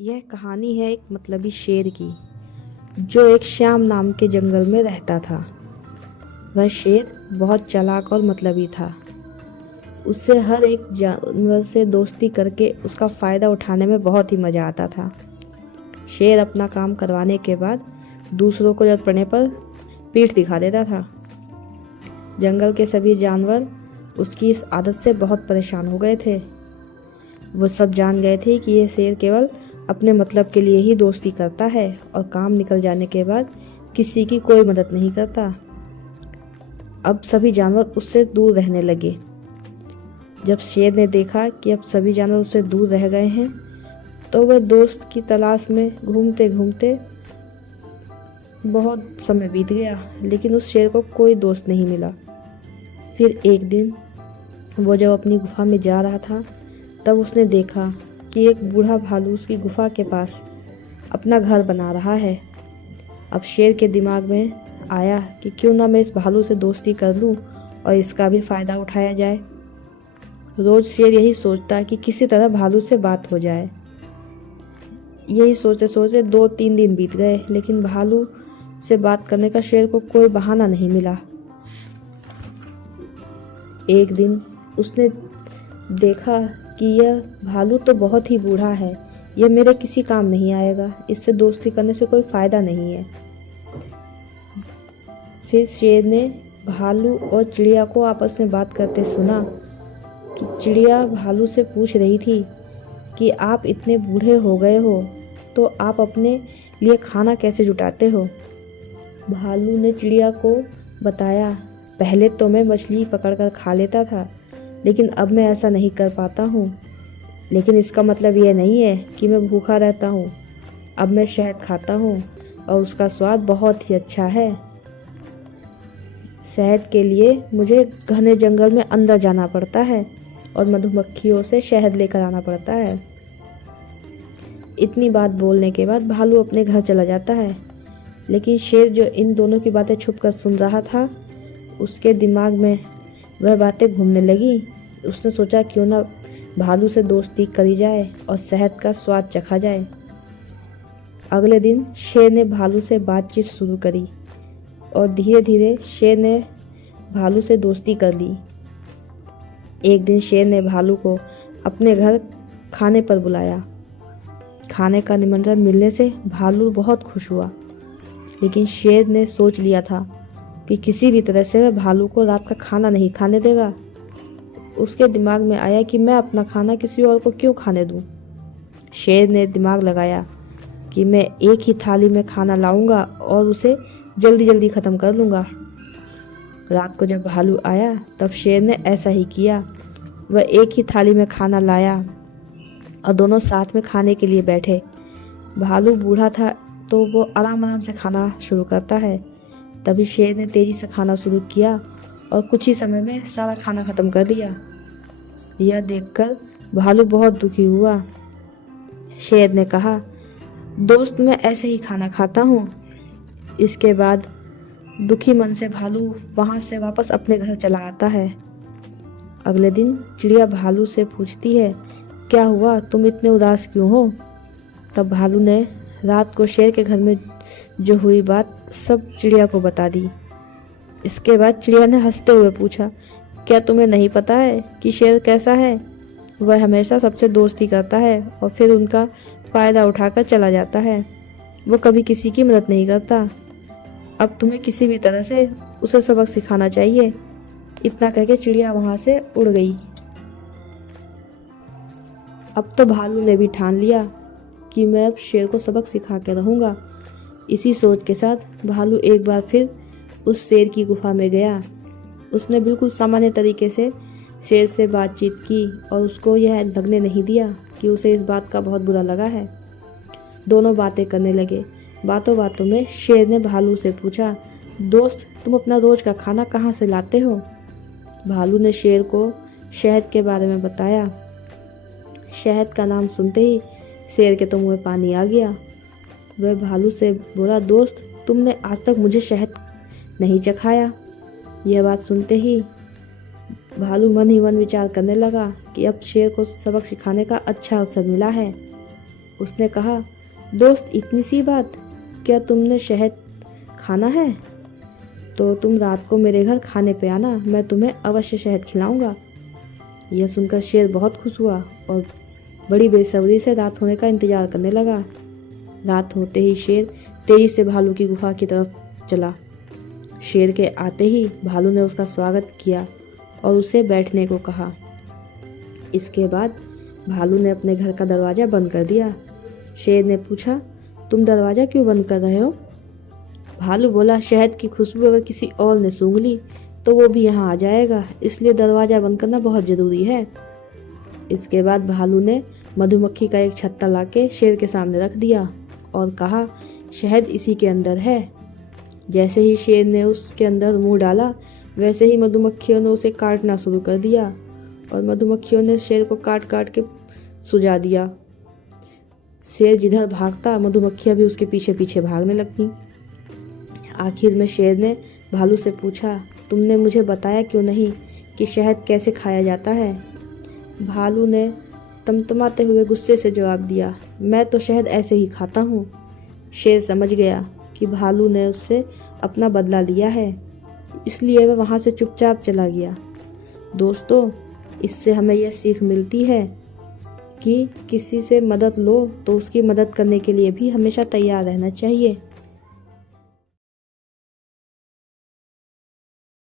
यह कहानी है एक मतलबी शेर की जो एक श्याम नाम के जंगल में रहता था। वह शेर बहुत चालाक और मतलबी था। उसे हर एक जानवर से दोस्ती करके उसका फ़ायदा उठाने में बहुत ही मज़ा आता था। शेर अपना काम करवाने के बाद दूसरों को जरूरत पड़ने पर पीठ दिखा देता था। जंगल के सभी जानवर उसकी इस आदत से बहुत परेशान हो गए थे। वो सब जान गए थे कि यह शेर केवल अपने मतलब के लिए ही दोस्ती करता है और काम निकल जाने के बाद किसी की कोई मदद नहीं करता। अब सभी जानवर उससे दूर रहने लगे। जब शेर ने देखा कि अब सभी जानवर उससे दूर रह गए हैं तो वह दोस्त की तलाश में घूमते घूमते बहुत समय बीत गया, लेकिन उस शेर को कोई दोस्त नहीं मिला। फिर एक दिन वो जब अपनी गुफा में जा रहा था तब उसने देखा कि एक बूढ़ा भालू उसकी गुफा के पास अपना घर बना रहा है। अब शेर के दिमाग में आया कि क्यों ना मैं इस भालू से दोस्ती कर लूं और इसका भी फ़ायदा उठाया जाए। रोज़ शेर यही सोचता कि किसी तरह भालू से बात हो जाए। यही सोचते सोचते 2-3 दिन बीत गए, लेकिन भालू से बात करने का शेर को कोई बहाना नहीं मिला। एक दिन उसने देखा कि यह भालू तो बहुत ही बूढ़ा है, यह मेरे किसी काम नहीं आएगा, इससे दोस्ती करने से कोई फ़ायदा नहीं है। फिर शेर ने भालू और चिड़िया को आपस में बात करते सुना कि चिड़िया भालू से पूछ रही थी कि आप इतने बूढ़े हो गए हो तो आप अपने लिए खाना कैसे जुटाते हो। भालू ने चिड़िया को बताया, पहले तो मैं मछली पकड़कर खा लेता था, लेकिन अब मैं ऐसा नहीं कर पाता हूँ। लेकिन इसका मतलब यह नहीं है कि मैं भूखा रहता हूँ। अब मैं शहद खाता हूँ और उसका स्वाद बहुत ही अच्छा है। शहद के लिए मुझे घने जंगल में अंदर जाना पड़ता है और मधुमक्खियों से शहद लेकर आना पड़ता है। इतनी बात बोलने के बाद भालू अपने घर चला जाता है, लेकिन शेर जो इन दोनों की बातें छुप कर सुन रहा था, उसके दिमाग में वह बातें घूमने लगी। उसने सोचा क्यों ना भालू से दोस्ती करी जाए और शहद का स्वाद चखा जाए। अगले दिन शेर ने भालू से बातचीत शुरू करी और धीरे धीरे शेर ने भालू से दोस्ती कर ली। एक दिन शेर ने भालू को अपने घर खाने पर बुलाया। खाने का निमंत्रण मिलने से भालू बहुत खुश हुआ, लेकिन शेर ने सोच लिया था कि किसी भी तरह से वह भालू को रात का खाना नहीं खाने देगा। उसके दिमाग में आया कि मैं अपना खाना किसी और को क्यों खाने दूं। शेर ने दिमाग लगाया कि मैं एक ही थाली में खाना लाऊंगा और उसे जल्दी जल्दी ख़त्म कर लूँगा। रात को जब भालू आया तब शेर ने ऐसा ही किया। वह एक ही थाली में खाना लाया और दोनों साथ में खाने के लिए बैठे। भालू बूढ़ा था तो वो आराम आराम से खाना शुरू करता है। तभी शेर ने तेज़ी से खाना शुरू किया और कुछ ही समय में सारा खाना ख़त्म कर दिया। यह देखकर भालू बहुत दुखी हुआ। शेर ने कहा, दोस्त मैं ऐसे ही खाना खाता हूँ। इसके बाद दुखी मन से भालू वहाँ से वापस अपने घर चला आता है। अगले दिन चिड़िया भालू से पूछती है, क्या हुआ, तुम इतने उदास क्यों हो। तब भालू ने रात को शेर के घर में जो हुई बात सब चिड़िया को बता दी। इसके बाद चिड़िया ने हंसते हुए पूछा, क्या तुम्हें नहीं पता है कि शेर कैसा है। वह हमेशा सबसे दोस्ती करता है और फिर उनका फ़ायदा उठाकर चला जाता है। वो कभी किसी की मदद नहीं करता। अब तुम्हें किसी भी तरह से उसे सबक सिखाना चाहिए। इतना कहकर चिड़िया वहाँ से उड़ गई। अब तो भालू ने भी ठान लिया कि मैं अब शेर को सबक सिखा के रहूँगा। इसी सोच के साथ भालू एक बार फिर उस शेर की गुफा में गया। उसने बिल्कुल सामान्य तरीके से शेर से बातचीत की और उसको यह लगने नहीं दिया कि उसे इस बात का बहुत बुरा लगा है। दोनों बातें करने लगे। बातों बातों में शेर ने भालू से पूछा, दोस्त तुम अपना रोज का खाना कहाँ से लाते हो। भालू ने शेर को शहद के बारे में बताया। शहद का नाम सुनते ही शेर के तो मुँह में पानी आ गया। वह भालू से बोला, दोस्त तुमने आज तक मुझे शहद नहीं चखाया। यह बात सुनते ही भालू मन ही मन विचार करने लगा कि अब शेर को सबक सिखाने का अच्छा अवसर मिला है। उसने कहा, दोस्त इतनी सी बात, क्या तुमने शहद खाना है? तो तुम रात को मेरे घर खाने पे आना, मैं तुम्हें अवश्य शहद खिलाऊंगा। यह सुनकर शेर बहुत खुश हुआ और बड़ी बेसब्री से रात होने का इंतजार करने लगा। रात होते ही शेर तेजी से भालू की गुफा की तरफ चला। शेर के आते ही भालू ने उसका स्वागत किया और उसे बैठने को कहा। इसके बाद भालू ने अपने घर का दरवाज़ा बंद कर दिया। शेर ने पूछा, तुम दरवाज़ा क्यों बंद कर रहे हो? भालू बोला, शहद की खुशबू अगर किसी और ने सूंघ ली तो वो भी यहाँ आ जाएगा, इसलिए दरवाज़ा बंद करना बहुत ज़रूरी है। इसके बाद भालू ने मधुमक्खी का एक छत्ता लाके शेर के सामने रख दिया और कहा, शहद इसी के अंदर है। जैसे ही शेर ने उसके अंदर मुंह डाला, वैसे ही मधुमक्खियों ने उसे काटना शुरू कर दिया और मधुमक्खियों ने शेर को काट काट के सुझा दिया। शेर जिधर भागता, मधुमक्खियां भी उसके पीछे पीछे भागने लगती। आखिर में शेर ने भालू से पूछा, तुमने मुझे बताया क्यों नहीं कि शहद कैसे खाया जाता है? भालू ने तमतमाते हुए गुस्से से जवाब दिया, मैं तो शहद ऐसे ही खाता हूँ। शेर समझ गया कि भालू ने उससे अपना बदला लिया है, इसलिए वह वहाँ से चुपचाप चला गया। दोस्तों, इससे हमें यह सीख मिलती है कि किसी से मदद लो तो उसकी मदद करने के लिए भी हमेशा तैयार रहना चाहिए।